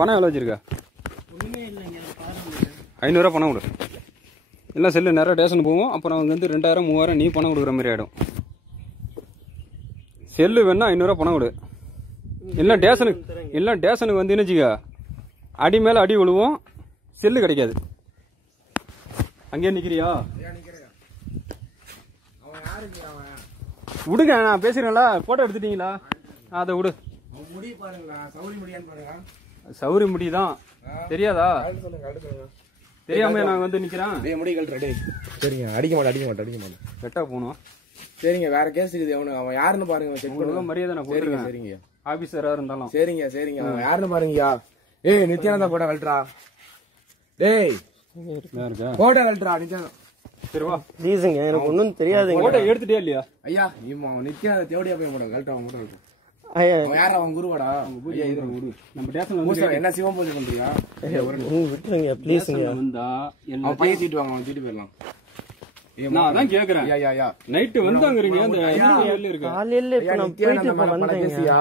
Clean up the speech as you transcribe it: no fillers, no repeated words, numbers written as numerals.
பணம் எவ்வளோ வச்சிருக்கா? 500 பணம் கொடு. எல்லாம் செல்லு நிறைய ஸ்டேஷன் போவோம். அப்புறம் அவங்க வந்து 2000 3000 நீ பணம் கொடுக்குற மாதிரி ஆகிடும். செல்லு வேணா 500 பணம் கொடு. இல்லை டேஷனுக்கு வந்து வச்சுக்க, அடி மேலே அடி விழுவோம், செல்லு கிடைக்காது. அங்கேயே நிற்கிறியா? விடுங்க, நான் பேசுறேன்ல. போட்டோ எடுத்துட்டீங்களா? அதை விடு. சௌரி முடிதான் தெரியாதா? தெரியாம நான் வந்து நிக்கிறேன். சரிங்க, அடிக்க மாட்டேன் வெட்டா போகணும். சரிங்க, வேற கேஸ் இருக்குது. அவன் யாருன்னு பாருங்க. மரியாதை நான் போட்டுருக்கேன். சரிங்க, ஆபீசரா இருந்தாலும். சரிங்க அவன் யாருன்னு பாருங்கயா. ஏய் நித்யானந்தா போட்டோ கழட்டுறா. டேய் போட்டோ கழட்டுறா நித்யானந்தா. சரி வா ப்ளீஸுங்க, எனக்கு ஒன்றும் தெரியாதுங்க. போட்டோ எடுத்துட்டே இல்லையா? ஐயா அவன் நித்யானந்தா தேவடியா போய் போட்டோ கழட்டுறா. அவன் போட்டோ கழட்டுறா. ஐயா யார் அவன்? குருவாடா. நம்ம டேஷன்ல வந்து என்ன சிவம் பூஜை பண்றியா? விட்டுருங்க ப்ளீஸுங்க. வந்தா அவன் பையன் தீட்டு வாங்க, அவன் தீட்டு போயிடலாம். நான் அதான் கேக்குறேன். நைட்டு வந்தாங்கிறீங்க. அந்த காலையில இப்ப நான் போயிட்டு இப்ப வந்தேங்க.